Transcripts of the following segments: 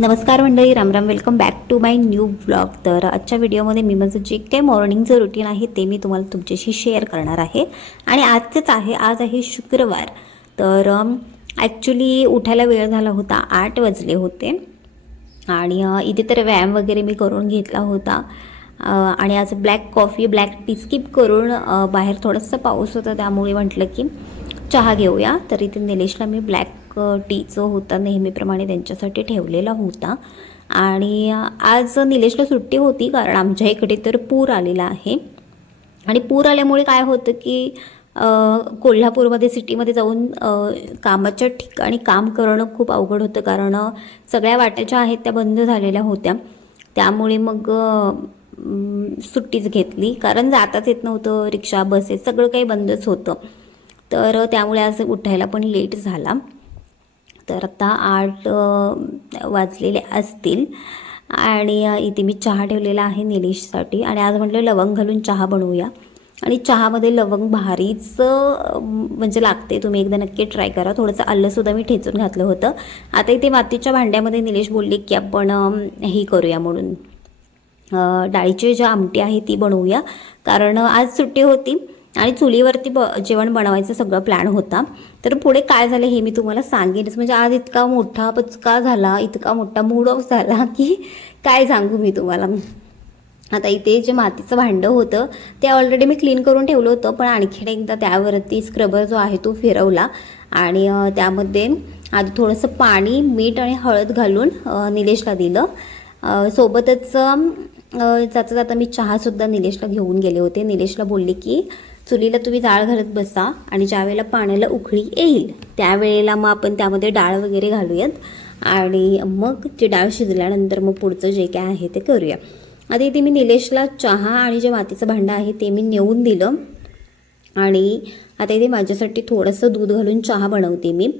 नमस्कार मंडळी रामराम welcome back to my new blog तर आजच्या व्हिडिओमध्ये मी माझं जे काही मॉर्निंगचं रुटीन आहे ते मी तुम्हाला तुमच्याशी शेअर करणार आहे. आणि आजचंच आहे आज आहे शुक्रवार. तर ॲक्च्युली उठायला वेळ झाला होता आठ वाजले होते. आणि इथे तर व्यायाम वगैरे मी करून घेतला होता. आणि आज black coffee black tea skip करून बाहेर थोडंसं पाऊस होता त्यामुळे म्हटलं की चहा घेऊया. तर इथे निलेशला मी ब्लॅक अ, टीचं होता नेहमीप्रमाणे त्यांच्यासाठी ठेवलेला होता. आणि आज निलेशला सुट्टी होती कारण आमच्या इकडे तर पूर आलेला आहे. आणि पूर आल्यामुळे काय होतं की कोल्हापूरमध्ये सिटीमध्ये जाऊन कामाच्या ठिकाणी काम करणं खूप अवघड होतं कारण सगळ्या वाट्या ज्या आहेत त्या बंद झालेल्या होत्या. त्यामुळे मग सुट्टीच घेतली कारण जाताच येत नव्हतं रिक्षा बसेस सगळं काही बंदच होतं. तर त्यामुळे आज उठायला पण लेट झाला. तर आता आठ वाजलेले असतील. आणि इथे मी चहा ठेवलेला आहे निलेशसाठी. आणि आज म्हटलं लवंग घालून चहा बनवूया. आणि चहामध्ये लवंग भारीच म्हणजे लागते. तुम्ही एकदा नक्की ट्राय करा. थोडंसं आल्लंसुद्धा मी ठेचून घातलं होतं. आता इथे मातीच्या भांड्यामध्ये निलेश बोलले की आपण हे करूया म्हणून. डाळीची जी आमटी आहे ती बनवूया. कारण आज सुट्टी होती. आणि चुलीवरती ब जेवण बनवायचं सगळं प्लॅन होता. तर पुढे काय झालं हे मी तुम्हाला सांगेनच म्हणजे आज इतका मोठा पचका झाला इतका मोठा मूड ऑफ झाला की काय सांगू मी तुम्हाला. आता इथे जे मातीचं भांडं होतं ते ऑलरेडी मी क्लीन करून ठेवलं होतं पण आणखीन एकदा त्यावरती स्क्रबर जो आहे तो फिरवला. आणि त्यामध्ये आधी थोडंसं पाणी मीठ आणि हळद घालून निलेशला दिलं. सोबतच जाता जाता मी चहासुद्धा निलेशला घेऊन गेले होते. निलेशला बोलले की चुलीला तुम्ही डाळ घालत बसा आणि ज्यावेळेला पाण्याला उकळी येईल त्यावेळेला मग आपण त्यामध्ये डाळ वगैरे घालूयात. आणि मग ते डाळ शिजल्यानंतर मग पुढचं जे काय आहे ते करूया. आता इथे मी निलेशला चहा आणि जे मातीचं भांडं आहे ते मी नेऊन दिलं. आणि आता इथे माझ्यासाठी थोडंसं दूध घालून चहा बनवते मी.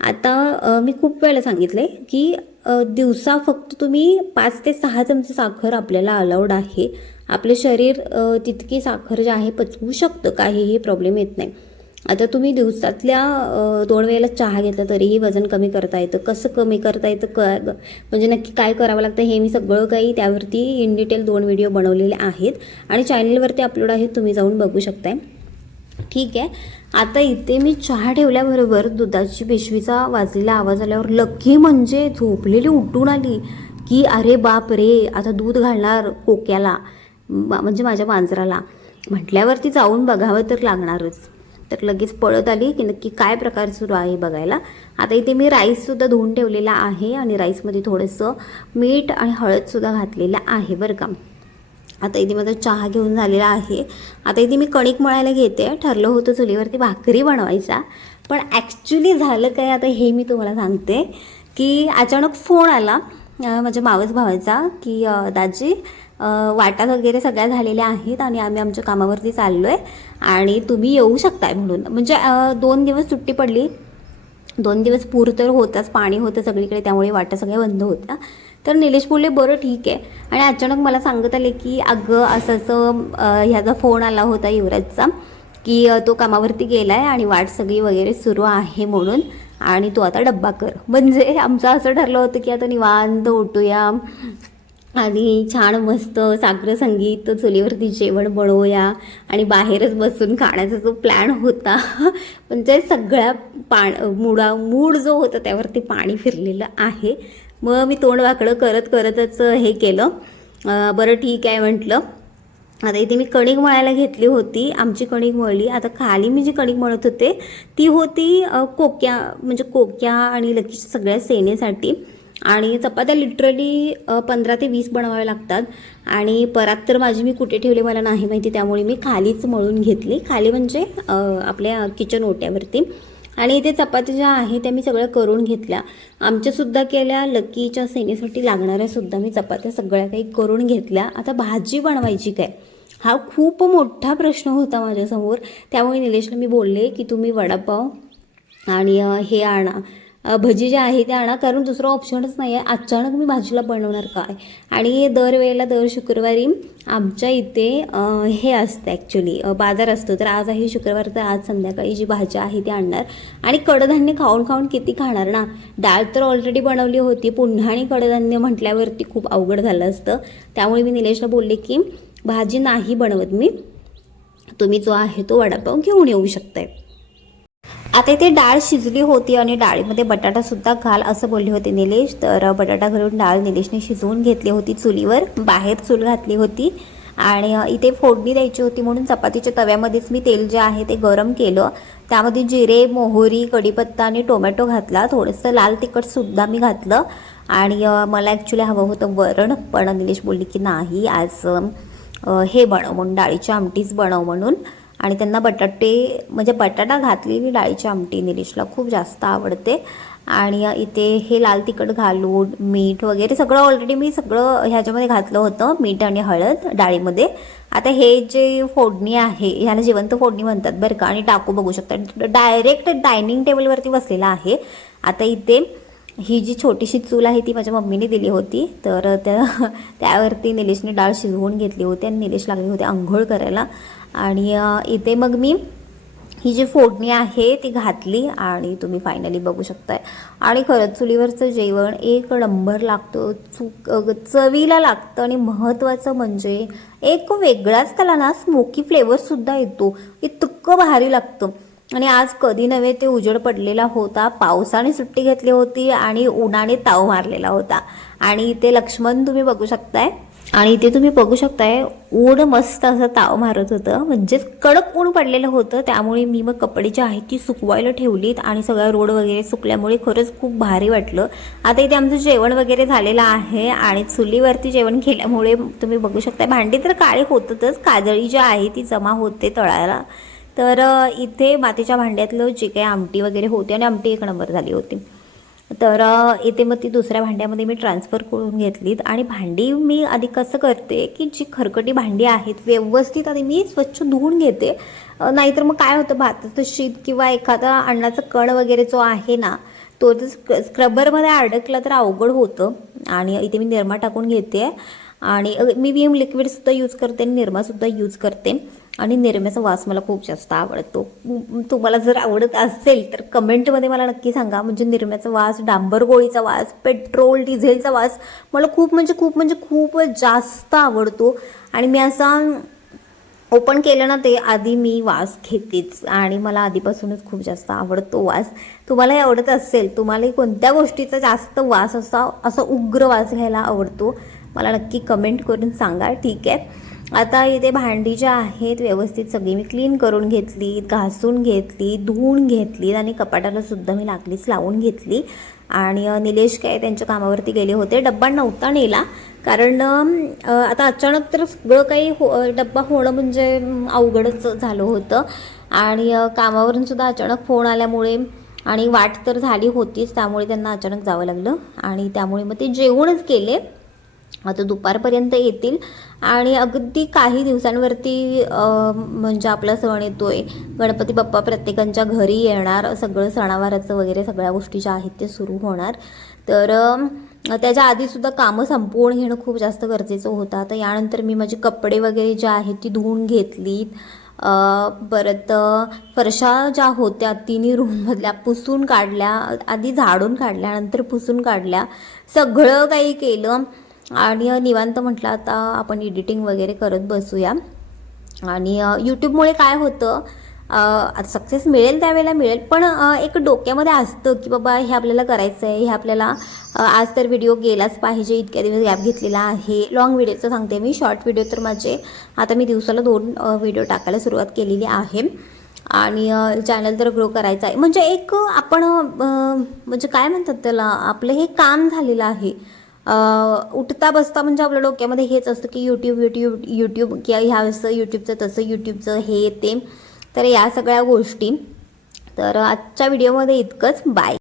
आता मी खूप वेळेला सांगितलं आहे की दिवसा फक्त तुम्ही पाच ते सहा चमचे साखर आपल्याला अलाउड आहे. आपलं शरीर तितकी साखर जे आहे पचवू शकतं काहीही प्रॉब्लेम येत नाही. आता तुम्ही दिवसातल्या दोन वेळेला चहा घेतला तरीही वजन कमी करता येतं. कसं कमी करता येतं? क म्हणजे नक्की काय करावं लागतं हे मी सगळं काही त्यावरती इन डिटेल दोन व्हिडिओ बनवलेले आहेत. आणि चॅनलवरती अपलोड आहेत तुम्ही जाऊन बघू शकताय. ठीक आहे. आता इथे मी चहा ठेवल्याबरोबर दुधाची पिशवीचा वाजलेला आवाज आल्यावर लक्की म्हणजे झोपलेली उठून आली की अरे बाप रे आता दूध घालणार कोक्याला. म्हणजे माझ्या मांजराला. म्हटल्यावरती जाऊन बघावं तर लागणारच. तर लगेच पळत आली की नक्की काय प्रकार सुरू आहे बघायला. आता इथे मी राईससुद्धा धुवून ठेवलेला आहे आणि राईसमध्ये थोडंसं मीठ आणि हळदसुद्धा घातलेलं आहे बरं का. आता इथे माझा चहा घेऊन झालेला आहे. आता इथे मी कणिक मळायला घेते. ठरलं होतं चुलीवरती भाकरी बनवायच्या पण ॲक्च्युली झालं काय आता हे मी तुम्हाला सांगते की अचानक फोन आला. माझ्या मावस भावाचा की दाजी वाटा वगैरे सगळ्या झालेल्या आहेत आणि आम्ही आमच्या कामावरती चाललो आहे आणि तुम्ही येऊ शकताय म्हणून. म्हणजे दोन दिवस सुट्टी पडली. दोन दिवस पूर तर होताच पाणी होतं सगळीकडे त्यामुळे वाटा सगळ्या बंद होत्या. तर निलेश बोलले बरं ठीक आहे. आणि अचानक मला सांगत आले की अगं असं असं ह्याचा फोन आला होता युवराजचा की तो कामावरती गेला आहे आणि वाट सगळी वगैरे सुरू आहे म्हणून आणि तो आता डब्बा कर. म्हणजे आमचं असं ठरलं होतं की आता निवांत उठूया. आणि छान मस्त सागर संगीत चुलीवरती जेवण बनवूया आणि बाहेरच बसून खाण्याचा जो प्लॅन होता पण ते सगळ्या पाण मुडा मूड जो होता त्यावरती पाणी फिरलेलं आहे. मग मी तोंड वाकडं करत करतच हे केलं. बरं ठीक आहे म्हटलं. आता इथे मी कणिक मळायला घेतली होती आमची कणिक मळली. आता खाली मी जी कणिक मळत होते ती होती कोक्या म्हणजे कोक्या आणि लकीच्या सगळ्या सेनेसाठी. आणि चपात्या लिटरली पंधरा ते वीस बनवाव्या लागतात. आणि परात तर माझी मी कुठे ठेवली मला नाही माहिती त्यामुळे मी खालीच मळून घेतली. खाली म्हणजे आपल्या किचन ओट्यावरती. आणि इथे चपात्या ज्या आहे त्या मी सगळ्या करून घेतल्या. आमच्यासुद्धा केल्या लकीच्या सेनेसाठी लागणाऱ्यासुद्धा मी चपात्या सगळ्या काही करून घेतल्या. आता भाजी बनवायची काय? हा खूप मोठा प्रश्न होता माझ्यासमोर. त्यामुळे निलेशला मी बोलले की तुम्ही वडापाव आणि हे आणा. भजी जे आहे त्या आणा. कारण दुसरं ऑप्शनच नाही आहे अचानक मी भाजीला बनवणार काय? आणि दरवेळेला दर शुक्रवारी आमच्या इथे हे असतं ॲक्च्युली बाजार असतो. तर आज आहे शुक्रवार तर आज संध्याकाळी जी भाज्या आहे ती आणणार. आणि कडधान्य खाऊन खाऊन किती खाणार ना? डाळ तर ऑलरेडी बनवली होती. पुन्हा आणि कडधान्य म्हटल्यावरती खूप अवघड झालं असतं. त्यामुळे मी निलेशला बोलले की भाजी नाही बनवत मी. तुम्ही जो आहे तो वडापाव घेऊन येऊ शकताय. आता इथे डाळ शिजली होती आणि डाळीमध्ये बटाटासुद्धा घाल असं बोलले होते निलेश. तर बटाटा घालून डाळ निलेशने शिजवून घेतली होती चुलीवर बाहेर चूल घातली होती. आणि इथे फोडणी द्यायची होती म्हणून चपातीच्या तव्यामध्येच मी तेल जे आहे ते गरम केलं. त्यामध्ये जिरे मोहरी कढीपत्ता आणि टोमॅटो घातला. थोडंसं लाल तिखटसुद्धा मी घातलं. आणि मला ॲक्च्युली हवं होतं वरण पण निलेश बोलली की नाही आज हे बनव म्हणून डाळीची आमटीच बनव म्हणून. आणि त्यांना बटाटे म्हणजे बटाटा घातलेली डाळीची आमटी निलेशला खूप जास्त आवडते. आणि इथे हे लाल तिखट घालून मीठ वगैरे सगळं ऑलरेडी मी सगळं ह्याच्यामध्ये घातलं होतं मीठ आणि हळद डाळीमध्ये. आता हे जे फोडणी आहे ह्याला जिवंत फोडणी म्हणतात बरं का आणि टाकू बघू शकता. डायरेक्ट डायनिंग टेबलवरती बसलेला आहे. आता इथे ही जी छोटीशी चूल आहे ती माझ्या मम्मीने दिली होती. तर त्या त्यावरती निलेशने डाळ शिजवून घेतली होती आणि निलेश लागले होते आंघोळ करायला. आणि इथे मग मी ही जी फोडणी आहे ती घातली आणि तुम्ही फायनली बघू शकताय. आणि खरंच चुलीवरचं जेवण एक नंबर लागतं. चुक चवीला लागतं आणि महत्त्वाचं म्हणजे एक वेगळाच त्याला ना स्मोकी फ्लेवरसुद्धा येतो. इतकं भारी लागतं. आणि आज कधी नव्हे ते उजेड पडलेला होता. पावसाने सुट्टी घेतली होती आणि उन्हाने ताव मारलेला होता. आणि इथे लक्ष्मण तुम्ही बघू शकताय. आणि इथे तुम्ही बघू शकताय ऊन मस्त असं ताव मारत होतं. म्हणजेच कडक ऊन पडलेलं होतं. त्यामुळे मी मग कपडे जे आहेत ती सुकवायला ठेवलीत आणि सगळा रोड वगैरे सुकल्यामुळे खरंच खूप भारी वाटलं. आता इथे आमचं जेवण वगैरे झालेलं आहे आणि चुलीवरती जेवण केल्यामुळे तुम्ही बघू शकताय. भांडी तर काळे होतच काजळी जी आहे ती जमा होते तळायला तर इथे मातीच्या भांड्यातलं जे काही आमटी वगैरे होती आणि आमटी एक नंबर झाली होती. तर इथे मग ती दुसऱ्या भांड्यामध्ये मी ट्रान्सफर करून घेतलीत आणि भांडी मी आधी कसं करते की जी खरकटी भांडी आहेत व्यवस्थित आधी मी स्वच्छ धुवून घेते. नाहीतर मग काय होतं भाताचं शीत किंवा एखादा अन्नाचा कण वगैरे जो आहे ना तो जर स्क्र स्क्रबरमध्ये अडकला तर अवघड होतं. आणि इथे मी निरमा टाकून घेते. आणि मी विम लिक्विडसुद्धा यूज करते आणि निरमासुद्धा यूज करते. आणि निरम्याचा वास मला खूप जास्त आवडतो. तुम्हाला जर आवडत असेल तर कमेंटमध्ये मला नक्की सांगा. म्हणजे निरम्याचा वास डांबर गोळीचा वास पेट्रोल डिझेलचा वास मला खूप म्हणजे खूप म्हणजे खूप जास्त आवडतो. आणि मी असा ओपन केलं ना ते आधी मी वास घेतेच. आणि मला आधीपासूनच खूप जास्त आवडतो वास. तुम्हालाही आवडत असेल तुम्हालाही कोणत्या गोष्टीचा जास्त वास असा असा उग्र वास घ्यायला आवडतो मला नक्की कमेंट करून सांगा. ठीक आहे? आता इथे भांडी ज्या आहेत व्यवस्थित सगळी मी क्लीन करून घेतली घासून घेतली धुवून घेतली आणि कपाटाला सुद्धा मी लागलीच लावून घेतली. आणि निलेश काय त्यांच्या कामावरती गेले होते. डब्बा नव्हता नेला. कारण आता अचानक तर सगळं काही हो डब्बा होणं म्हणजे अवघडच झालं होतं. आणि कामावरून सुद्धा अचानक फोन आल्यामुळे आणि वाट तर झाली होतीच त्यामुळे त्यांना अचानक जावं लागलं. आणि त्यामुळे मग ते जेवणच केले. आता दुपारपर्यंत येतील. आणि अगदी काही दिवसांवरती म्हणजे आपला सण येतोय. गणपती बाप्पा प्रत्येकांच्या घरी येणार. सगळं सणावाराचं वगैरे सगळ्या गोष्टी ज्या आहेत ते सुरू होणार. तर त्याच्या आधीसुद्धा कामं संपवून घेणं खूप जास्त गरजेचं होतं. आता यानंतर मी माझे कपडे वगैरे जे आहेत ती धुवून घेतलीत. परत फरशा ज्या होत्या तिन्ही रूममधल्या पुसून काढल्या. आधी झाडून काढल्या नंतर पुसून काढल्या. सगळं काही केलं. आणि निवांत म्हटलं आता आपण एडिटिंग वगैरे करत बसूया. आणि यूट्यूबमुळे काय होतं सक्सेस मिळेल त्यावेळेला मिळेल पण एक डोक्यामध्ये असतं की बाबा हे आपल्याला करायचं आहे हे आपल्याला आज तर व्हिडिओ गेलाच पाहिजे इतक्या दिवस गॅप घेतलेला आहे. लॉंग व्हिडिओचं सांगते मी. शॉर्ट व्हिडिओ तर माझे आता मी दिवसाला दोन व्हिडिओ टाकायला सुरुवात केलेली आहे. आणि चॅनल तर ग्रो करायचा आहे. म्हणजे एक आपण म्हणजे काय म्हणतात त्याला आपलं हे काम झालेलं आहे. उठता बसता म्हणजे आपल्या डोक्यामध्ये हेच असतं की यूट्यूब यूट्यूब यूट्यूब किंवा ह्या असं यूट्यूबचं तसं यूट्यूबचं हे ते. तर या सगळ्या गोष्टी. तर आजच्या व्हिडिओमध्ये इतकंच. बाय